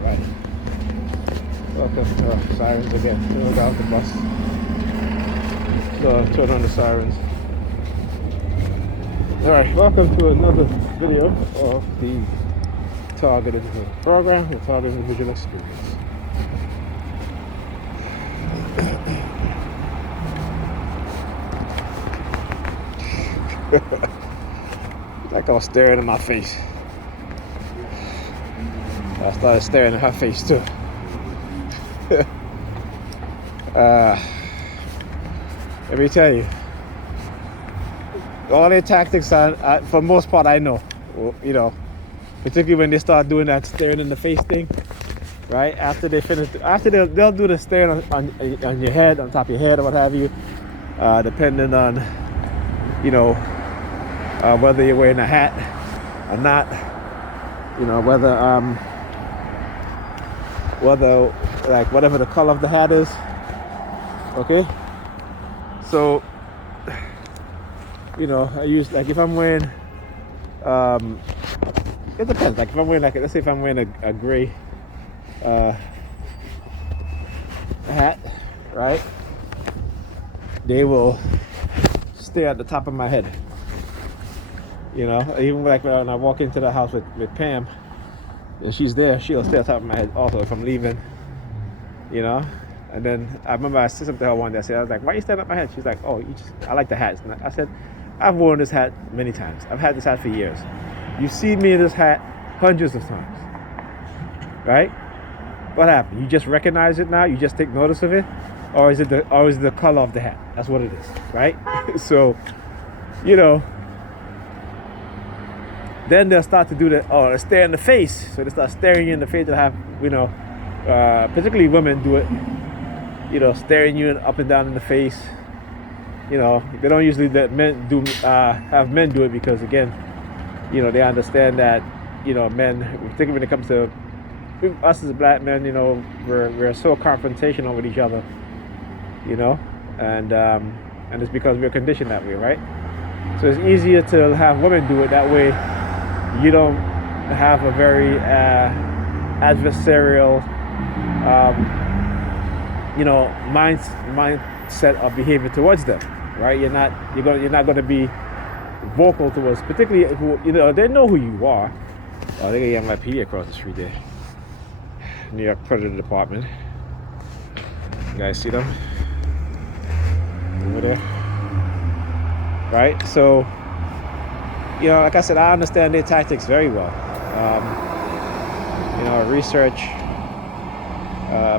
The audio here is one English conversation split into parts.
Alright. Welcome to sirens again. Turn down the bus. So turn on the sirens. Alright, welcome to another video of the targeted program, the targeted visual experience. Like I was staring in my face. I started staring at her face too. Let me tell you, all their tactics are for the most part I know. You know, particularly when they start doing that staring in the face thing, right? After they finish, they'll do the staring on your head, on top of your head or what have you, depending on, you know, whether you're wearing a hat or not, you know, whether like whatever the color of the hat is. Okay, so you know, I use, like, if I'm wearing it depends, like if I'm wearing, like, let's say if I'm wearing a gray hat, right, they will stay at the top of my head. You know, even like when I walk into the house with Pam and she's there, she'll stay on top of my head also if I'm leaving, you know. And then I remember I said something to her one day. I was like, why are you standing up my head? She's like, oh, I like the hats. And I said, I've worn this hat many times. I've had this hat for years. You've seen me in this hat hundreds of times, right? What happened? You just recognize it now? You just take notice of it? Or is it the color of the hat? That's what it is, right? So, you know, then they'll start to do the stare in the face. So they start staring you in the face. They'll have, you know, particularly women do it, you know, staring you up and down in the face. You know, they don't usually let men do have men do it because, again, you know, they understand that, you know, men, particularly when it comes to us as black men, you know, we're so confrontational with each other, you know, and it's because we're conditioned that way, right? So it's easier to have women do it that way. You don't have a very adversarial, you know, mindset of behavior towards them, right? You're not going to be vocal towards, particularly who, you know, they know who you are. Oh, they got young LAPD across the street there, New York Predator Department. You guys see them over there, right? So, you know, like I said, I understand their tactics very well. You know, research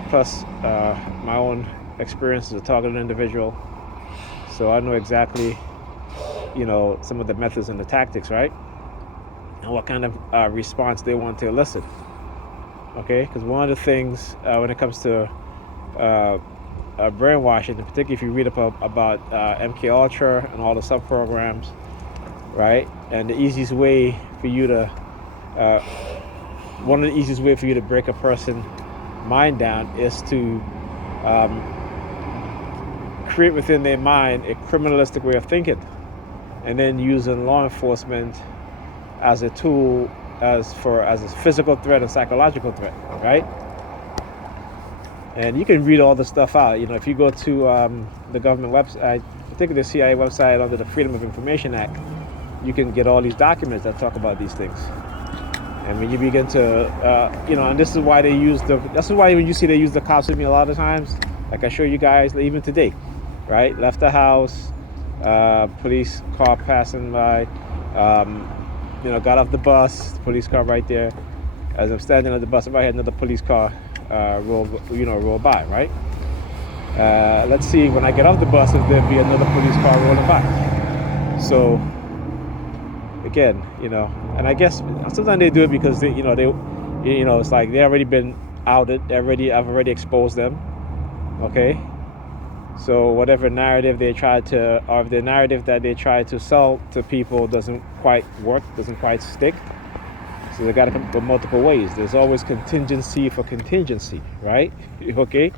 plus my own experience as a targeted individual. So I know exactly, you know, some of the methods and the tactics, right? And what kind of response they want to elicit. Okay, because one of the things when it comes to brainwashing, and particularly if you read about MK Ultra and all the sub-programs, right? And the easiest way for you to, one of the easiest way for you to break a person's mind down is to create within their mind a criminalistic way of thinking, and then using law enforcement as a tool, as a physical threat and psychological threat, right? And you can read all the stuff out. You know, if you go to the government website, particularly the CIA website under the Freedom of Information Act, you can get all these documents that talk about these things. And when you begin to, you know, and this is why they use when you see they use the cops with me a lot of times, like I show you guys, even today, right? Left the house, police car passing by, you know, got off the bus, police car right there. As I'm standing at the bus, I had another police car roll by, right? Let's see, when I get off the bus, if there'd be another police car rolling by. So, again, you know, and I guess sometimes they do it because they, you know, it's like they already been outed. I've already exposed them. Okay. So whatever narrative they try to, or if the narrative that they try to sell to people doesn't quite work, doesn't quite stick. So they got to come up with multiple ways. There's always contingency for contingency, right? Okay.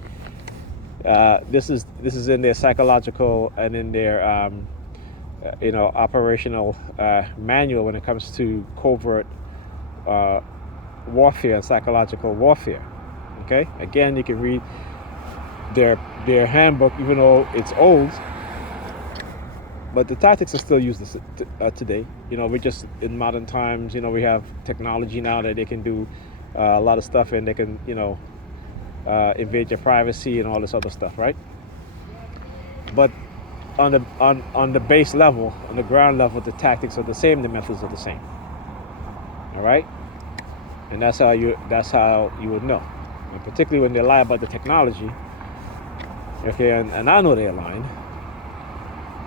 This is in their psychological and in their you know, operational manual when it comes to covert warfare and psychological warfare. Okay, again, you can read their handbook, even though it's old, but the tactics are still used today. We're just in modern times. We have technology now that they can do a lot of stuff, and they can invade your privacy and all this other stuff, right? But on the base level, on the ground level, the tactics are the same, the methods are the same. All right, and that's how you would know, and particularly when they lie about the technology. Okay, and I know they're lying.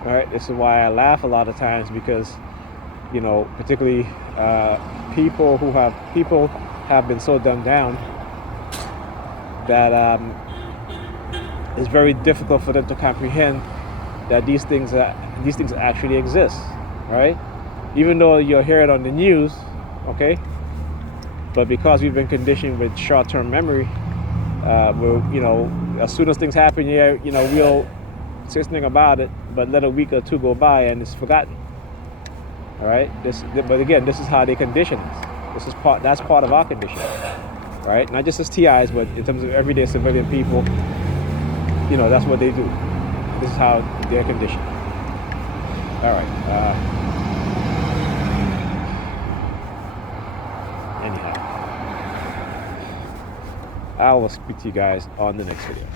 All right, this is why I laugh a lot of times, because particularly people have been so dumbed down that it's very difficult for them to comprehend that these things actually exist, right? Even though you'll hear it on the news, okay, but because we've been conditioned with short-term memory, as soon as things happen here, we'll say something about it, but let a week or two go by and it's forgotten. All right. But again, this is how they condition us. That's part of our conditioning, right? Not just as TIs, but in terms of everyday civilian people. That's what they do. This is how they're conditioned. All right. Anyhow, I will speak to you guys on the next video.